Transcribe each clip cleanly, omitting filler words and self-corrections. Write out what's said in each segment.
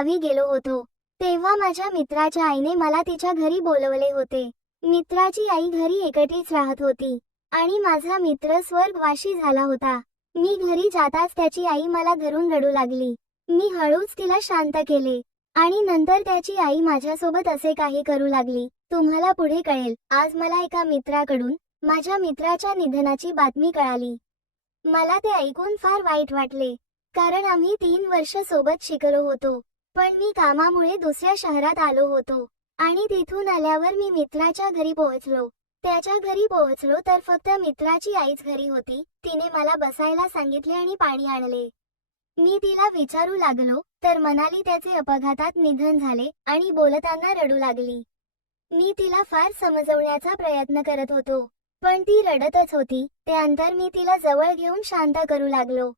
गावी गेलो होतो तेव्हा माझ्या मित्राच्या आईने मला तिच्या घरी बोलवले होते। मित्राची आई घरी एकटीच राहत होती आणि माझा मित्र स्वर्गवासी झाला होता। मी घरी जाताच त्याची आई मला धरून रडू लागली। मी हळूच तिला शांत केले आणि नंतर त्याची आई माझ्यासोबत असे काही करू लागली, तुम्हाला पुढे कळेल। आज मला एका मित्राकडून माझ्या मित्राच्या निधनाची बातमी कळाली। मला ते ऐकून फार वाईट वाटले, कारण आम्ही 3 वर्ष सोबत शिकलो होतो। पण मी कामामुळे दुसऱ्या शहरात आलो होतो आणि तिथून आल्यावर मी मित्राच्या घरी पोहोचलो। त्याच्या घरी पोहोचलो तर फक्त मित्राची आईच घरी होती। तिने मला बसायला सांगितले आणि पाणी आणले। मी तिला विचारू लागलो तर म्हणाली त्याचे अपघातात निधन झाले आणि बोलताना रडू लागली। मी तिला फार समजवण्याचा प्रयत्न करत होतो, पण ती रडतच होती। त्यानंतर मी तिला जवळ घेऊन शांत करू लागलो।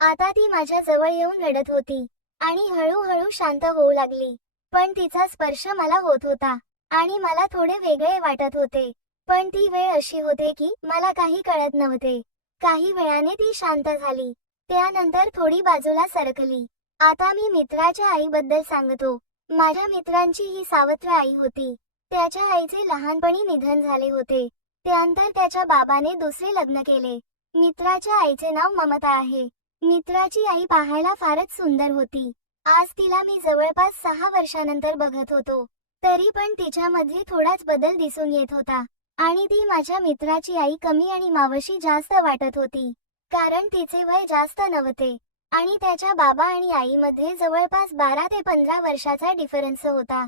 आता ती माझ्या जवळ येऊन रडत होती आणि हळूहळू शांत होऊ लागली। पण तिचा स्पर्श मला होत होता आणि मला थोडे वेगळे वाटत होते। पण ती वेळ अशी होते की मला काही कळत नव्हते। काही वेळाने ती शांत झाली, त्यानंतर थोडी बाजूला सरकली। आता मी मित्राच्या आईबद्दल सांगतो। माझ्या मित्रांची ही सावत्र आई होती। त्याच्या आईचे लहानपणी निधन झाले होते। त्यानंतर त्याच्या बाबाने दुसरे लग्न केले। मित्राच्या आईचे नाव ममता आहे। मित्राची आई पाहायला फारच सुंदर होती। आज तिला मी जवळपास 6 वर्षानंतर बघत होतो, तरी पण तिच्यामध्ये थोडाच बदल दिसून येत होता आणि ती माझ्या मित्राची आई कमी आणि मावशी जास्त वाटत होती, कारण तिचे वय जास्त नव्हते आणि त्याच्या बाबा आणि आईमध्ये जवळपास 12 ते 15 वर्षाचा डिफरन्स होता।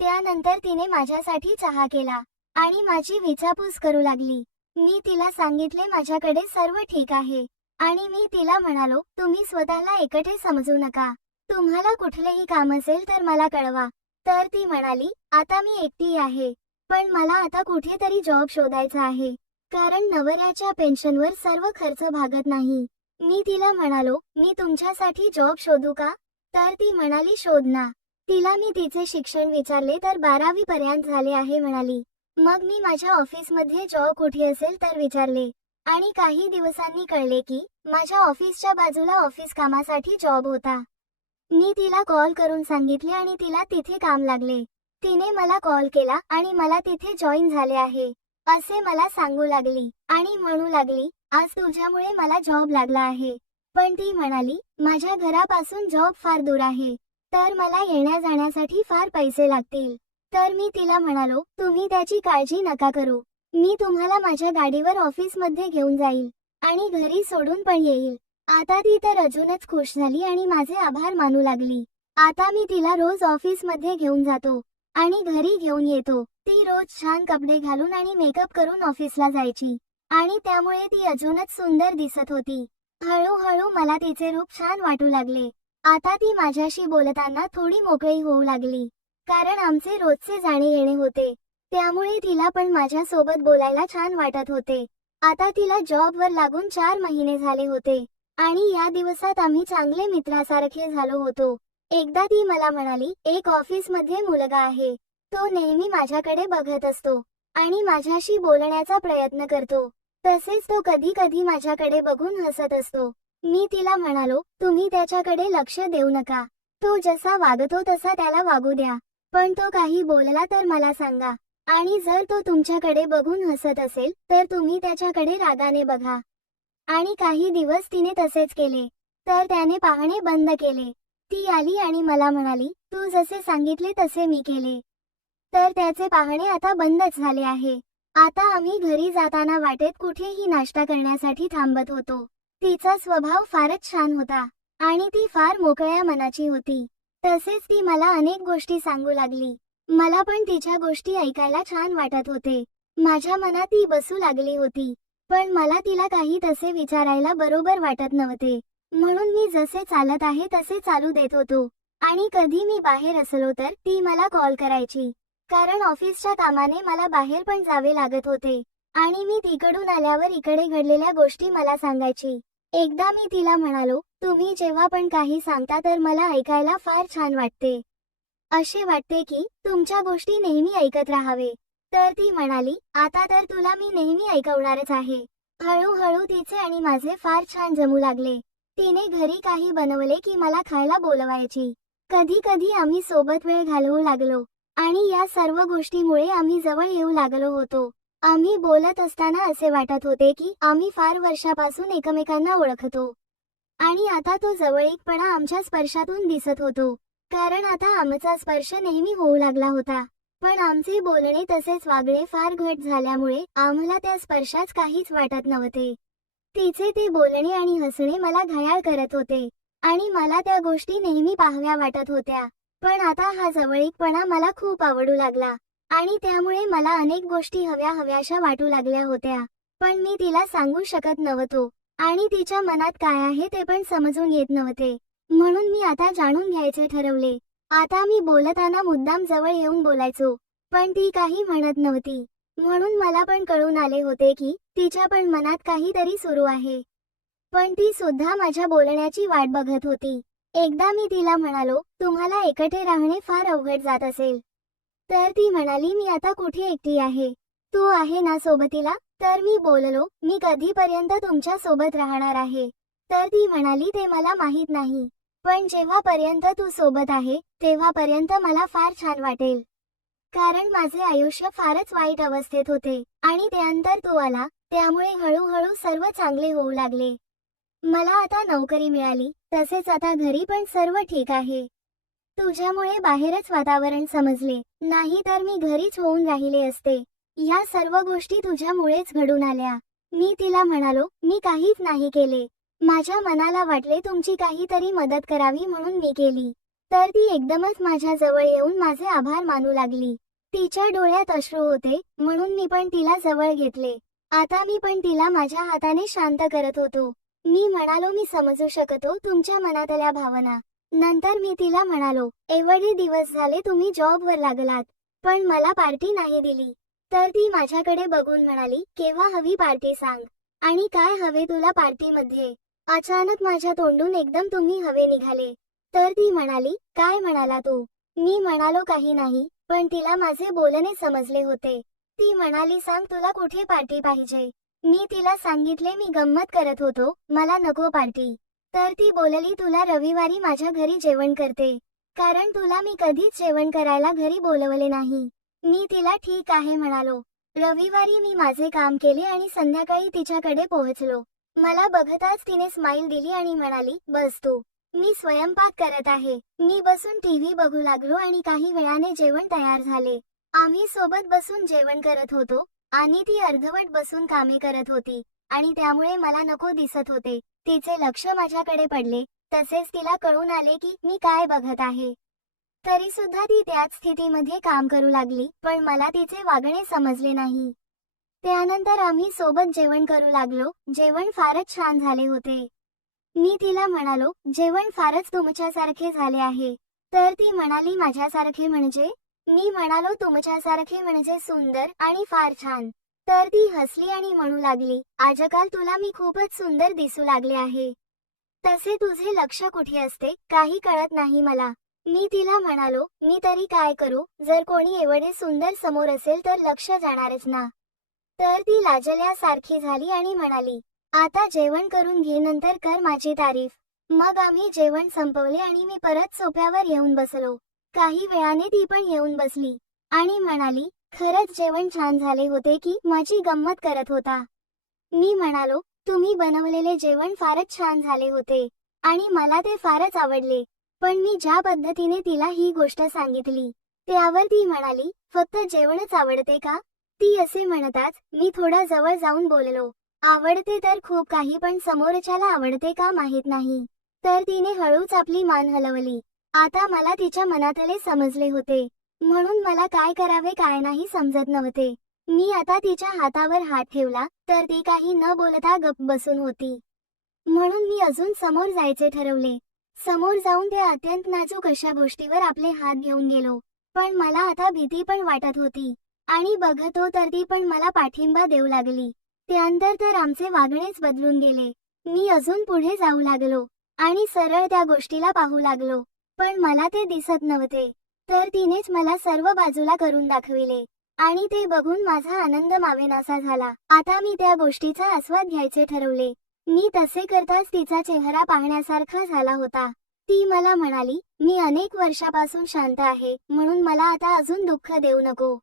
त्यानंतर तिने माझ्यासाठी चहा केला आणि माझी विचारपूस करू लागली। मी तिला सांगितले माझ्याकडे सर्व ठीक आहे आणि मी तिला म्हणालो, तुम्ही स्वतःला एकटे समजू नका। तुम्हाला कुठलेही काम असेल तर मला कळवा। तर ती म्हणाली, आता मी एकटी आहे, पण मला आता कुठेतरी जॉब शोधायचा आहे, कारण नवऱ्याच्या पेन्शनवर सर्व खर्च भागत नाही। मी तिला म्हणालो, मी तुमच्यासाठी जॉब शोधू का? तर ती म्हणाली, शोध ना। तिला मी तिचे शिक्षण विचारले तर 12वी पर्यंत झाले आहे म्हणाली। मग मी माझ्या ऑफिसमध्ये जॉब कुठे असेल तर विचारले आणि काही दिवसांनी कळले की माझ्या ऑफिसच्या बाजूला ऑफिस कामासाठी जॉब होता। मी तिला कॉल करून सांगितले आणि तिला तिथे काम लागले। तिने मला कॉल केला आणि मला तिथे जॉईन झाले आहे असे मला सांगू लागली आणि म्हणू लागली, आज तुझ्यामुळे मला जॉब लागला आहे। पण ती म्हणाली, माझ्या घरापासून जॉब फार दूर आहे, तर मला येण्या जाण्यासाठी फार पैसे लागतील। तर मी तिला म्हणालो, तुम्ही त्याची काळजी नका करू, मी तुम्हाला माझ्या गाडीवर ऑफिसमध्ये घेऊन जाईल आणि घरी सोडून पण येईल। आता ती तर अजूनच खुश झाली आणि माझे आभार मानू लागली। आता मी तिला रोज ऑफिसमध्ये घेऊन जातो आणि घरी घेऊन येतो। ती रोज छान कपडे घालून आणि मेकअप करून ऑफिसला जायची आणि त्यामुळे ती अजूनच सुंदर दिसत होती। हळूहळू मला तिचे रूप छान वाटू लागले। आता ती माझ्याशी बोलताना थोडी मोकळी होऊ लागली, कारण आमचे रोजचे जाणे येणे होते, त्यामुळे तिला पण माझ्या सोबत बोलायला छान वाटत होते। आता तिला जॉबवर लागून 4 महिने झाले होते आणि या दिवसात आम्ही चांगले मित्रासारखे झालो होतो। एकदा ती मला म्हणाली, एक ऑफिसमध्ये मुलगा आहे, तो नेहमी माझ्याकडे बघत असतो आणि माझ्याशी बोलण्याचा प्रयत्न करतो, तसेच तो कधी कधी माझ्याकडे बघून हसत असतो। मी तिला म्हणालो, तुम्ही त्याच्याकडे लक्ष देऊ नका, तो जसा वागतो तसा त्याला वागू द्या, पण तो काही बोलला तर मला सांगा आणि जर तो तुमच्याकडे बघून हसत असेल तर तुम्ही त्याच्याकडे रागाने बघा। आणि काही दिवस तिने तसेच केले, तर त्याने पाहणे बंद केले। ती आली आणि मला म्हणाली, तू जसे सांगितले तसे मी केले, तर त्याचे पाहणे आता बंदच झाले आहे। आता आम्ही घरी जाताना वाटेत कुठेही नाश्ता करण्यासाठी थांबत होतो। तिचा स्वभाव फारच छान होता आणि ती फार मोकळ्या मनाची होती। तसेच ती मला अनेक गोष्टी सांगू लागली। मला पण तिच्या गोष्टी ऐकायला छान वाटत होते। माझ्या मनात ती बसू लागली होती, पण मला तिला काही तसे विचारायला बरोबर वाटत नव्हते, म्हणून मी जसे चालत आहे तसे चालू देत होतो आणि कधी मी बाहेर असलो तर ती मला कॉल करायची, कारण ऑफिसच्या कामाने मला बाहेर पण जावे लागत होते आणि मी तिकडून आल्यावर इकडे घडलेल्या गोष्टी मला सांगायची। एकदा मी तिला म्हणालो, तुम्ही जेव्हा पण काही सांगता तर मला ऐकायला फार छान वाटते, असे वाटते की तुमच्या गोष्टी नेहमी ऐकत राहावे। तर ती म्हणाली, आता तर तुला मी नेहमी ऐकवणारच आहे। हळूहळू तिचे आणि माझे फार छान जमू लागले। तिने घरी काही बनवले की मला खायला बोलवायची कधी कधी आम्ही सोबत वेळ घालवू लागलो आणि या सर्व गोष्टीमुळे आम्ही जवळ येऊ लागलो होतो. आम्ही बोलत असताना असे वाटत होते की आम्ही फार वर्षापासून एकमेकांना ओळखतो आणि आता तो जवळीकपणा आमच्या स्पर्शातून दिसत होतो. कारण आता आमचा स्पर्श नेहमी होऊ लागला होता. पण आमचे बोलणे तसेच वागणे फार घट झाल्यामुळे आम्हाला त्या स्पर्शात काहीच वाटत नव्हते. तिचे ते बोलणे आणि हसणे मला घायाळ करत होते आणि मला त्या गोष्टी नेहमी पाहाव्या वाटत होत्या. पण आता हा जवळीकपणा मला खूप आवडू लागला आणि त्यामुळे मला अनेक गोष्टी हव्याशा वाटू लागल्या होत्या. पण मी तिला सांगू शकत नव्हतो आणि तिच्या मनात काय आहे ते पण समजून येत नव्हते. म्हणून मी आता जाणून घ्यायचे ठरवले. आता मी बोलताना मुद्दाम जवळ येऊन बोलायचो, पण ती काही म्हणत नव्हती. म्हणून मला पण कळून आले होते की तिच्या पण मनात काहीतरी सुरू आहे. पण ती सुद्धा माझ्या बोलण्याची वाट बघत होती. एकदा मी तिला म्हणालो, तुम्हाला एकटे राहणे फार अवघड जात असेल. तर ती म्हणाली, मी आता कुठे एकटी आहे, तू आहे ना सोबतीला. तर मी बोललो, मी कधीपर्यंत तुमच्या सोबत राहणार आहे. तर ती म्हणाली, ते मला माहित नाही, पण जेव्हापर्यंत तू सोबत आहे तेव्हापर्यंत मला फार छान वाटेल. कारण माझे आयुष्य फारच वाईट अवस्थेत होते आणि त्यानंतर तू आला, त्यामुळे हळूहळू सर्व चांगले होऊ लागले. मला आता नोकरी मिळाली, तसेच आता घरी पण सर्व ठीक आहे. तुझ्यामुळे बाहेरच वातावरण समजले, नाही तर मी घरीच होऊन राहिले असते. या सर्व गोष्टी तुझ्यामुळेच घडून आल्या. मी तिला म्हणालो, मी काहीच नाही केले. माझ्या मनाला वाटले तुमची काहीतरी मदत करावी म्हणून मी केली. तर ती एकदमच माझ्या जवळ येऊन माझे आभार मानू लागली. तिच्या डोळ्यात अश्रू होते, म्हणून मी पण तिला जवळ घेतले. आता मी पण तिला माझ्या हाताने शांत करत होतो. मी म्हणालो, मी समजू शकतो तुमच्या मनातल्या भावना. नंतर मी तिला म्हणालो, एवढे दिवस झाले तुम्ही जॉबवर लागलात, पण मला पार्टी नाही दिली. तर ती माझ्याकडे बघून म्हणाली, केव्हा हवी पार्टी सांग, आणि काय हवे तुला पार्टीमध्ये. अचानक माझ्या तोंडून एकदम तुम्ही हवे निघाले. तर ती म्हणाली, काय म्हणाला तू. मी म्हणालो, काही नाही, पण तिला माझे बोलणे समजले होते. ती म्हणाली, सांग तुला कुठे पार्टी पाहिजे. मी तिला सांगितले, मी गंमत करत होतो, मला नको पार्टी. तर ती बोलली, तुला रविवारी माझ्या घरी जेवण करते, कारण तुला मी कधीच जेवण करायला घरी बोलवले नाही. मी तिला ठीक आहे म्हणालो. रविवारी मी माझे काम केले आणि संध्याकाळी तिच्याकडे पोहोचलो. मला बघताच तिने स्माईल दिली आणि म्हणाली, बस तू, मी स्वयंपाक करत आहे. मी बसून टीव्ही बघू लागलो आणि काही वेळाने जेवण तयार झाले. आम्ही सोबत बसून जेवण करत होतो आणि ती अर्धवट बसून कामे करत होती आणि त्यामुळे मला नको दिसत होते. तिचे लक्ष माझ्याकडे पडले, तसेच तिला कळून आले की मी काय बघत आहे. तरी सुद्धा ती त्याच स्थितीमध्ये काम करू लागली, पण मला तिचे वागणे समजले नाही. त्यानंतर आम्ही सोबत जेवण करू लागलो. जेवण फारच छान झाले होते. मी तिला म्हणालो, जेवण फारच तुमच्यासारखे झाले आहे. तर ती म्हणाली, माझ्यासारखे म्हणजे. मी म्हणालो, तुमच्यासारखे म्हणजे सुंदर आणि फार छान. तर ती हसली आणि म्हणू लागली, आजकाल तुला मी खूपच सुंदर दिसू लागले आहे. तसे तुझे लक्ष कुठे असते काही कळत नाही मला. मी तिला म्हणालो, मी तरी काय करू, जर कोणी एवढे सुंदर समोर असेल तर लक्ष जाणारच ना. तर ती लाजल्यासारखी झाली आणि म्हणाली, आता जेवण करून घे, नंतर कर माझी तारीफ. मग आम्ही जेवण संपवले आणि मी परत सोफ्यावर येऊन बसलो. काही वेळाने ती पण येऊन बसली आणि म्हणाली, खरंच जेवण छान झाले होते की माझी गंमत करत होता. मी म्हणालो, तुम्ही बनवलेले जेवण फारच छान झाले होते आणि मला ते फारच आवडले. पण मी ज्या पद्धतीने तिला ही गोष्ट सांगितली त्यावर ती म्हणाली, फक्त जेवणच आवडते का. ती असे म्हणताच मी थोडा जवळ जाऊन बोललो, आवडते तर खूप काही, पण समोरच्याला आवडते का माहित नाही. तर तिने हळूच आपली मान हलवली. आता मला तिच्या मनातले समजले होते, म्हणून मला काय करावे काय नाही समजत नव्हते. मी आता तिच्या हातावर हात ठेवला तर ती काही न बोलता गप्प बसून होती. म्हणून मी अजून समोर जायचे ठरवले. समोर जाऊन त्या अत्यंत नाजूक अशा गोष्टीवर आपले हात घेऊन गेलो. पण मला आता भीती पण वाटत होती आणि बघतो तर ती पण मला पाठिंबा देऊ लागली. त्यानंतर तर आमचे वागणेच बदलून गेले. मी अजून पुढे जाऊ लागलो आणि सरळ त्या गोष्टीला पाहू लागलो, पण मला ते दिसत नव्हते. तर तिनेच मला सर्व बाजूला करून दाखविले आणि ते बघून माझा आनंद मावेनासा झाला. आता मी त्या गोष्टीचा आस्वाद घ्यायचे ठरवले. मी तसे करताच तिचा चेहरा पाहण्यासारखा झाला होता. ती मला म्हणाली, मी अनेक वर्षापासून शांत आहे, म्हणून मला आता अजून दुःख देऊ नको.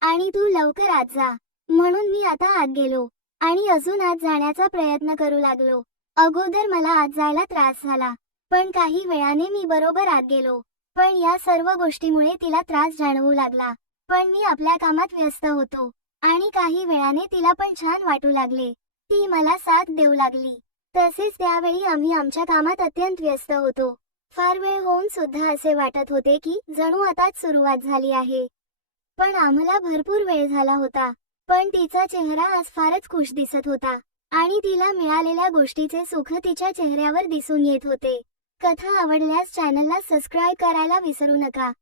आणि तू लवकर आत जा. म्हणून मी आता आत गेलो आणि अजून आत जाण्याचा प्रयत्न करू लागलो. अगोदर मला आत जायला त्रास झाला, पण काही वेळाने मी बरोबर आत गेलो. पण या सर्व गोष्टीमुळे तिला त्रास जाणवू लागला. पण मी आपल्या कामात व्यस्त होतो आणि काही वेळाने तिला पण छान वाटू लागले. ती मला साथ देऊ लागली. तसेच त्यावेळी आम्ही आमच्या कामात अत्यंत व्यस्त होतो. फार वेळ होऊन सुद्धा असे वाटत होते की जणू आताच सुरुवात झाली आहे. पण आम्हाला भरपूर वेळ झाला होता. पण तिचा चेहरा आज फारच खुश दिसत होता आणि तिला मिळालेल्या गोष्टीचे सुख तिच्या चेहऱ्यावर दिसून येत होते. कथा आवडल्यास चॅनलला सबस्क्राईब करायला विसरू नका.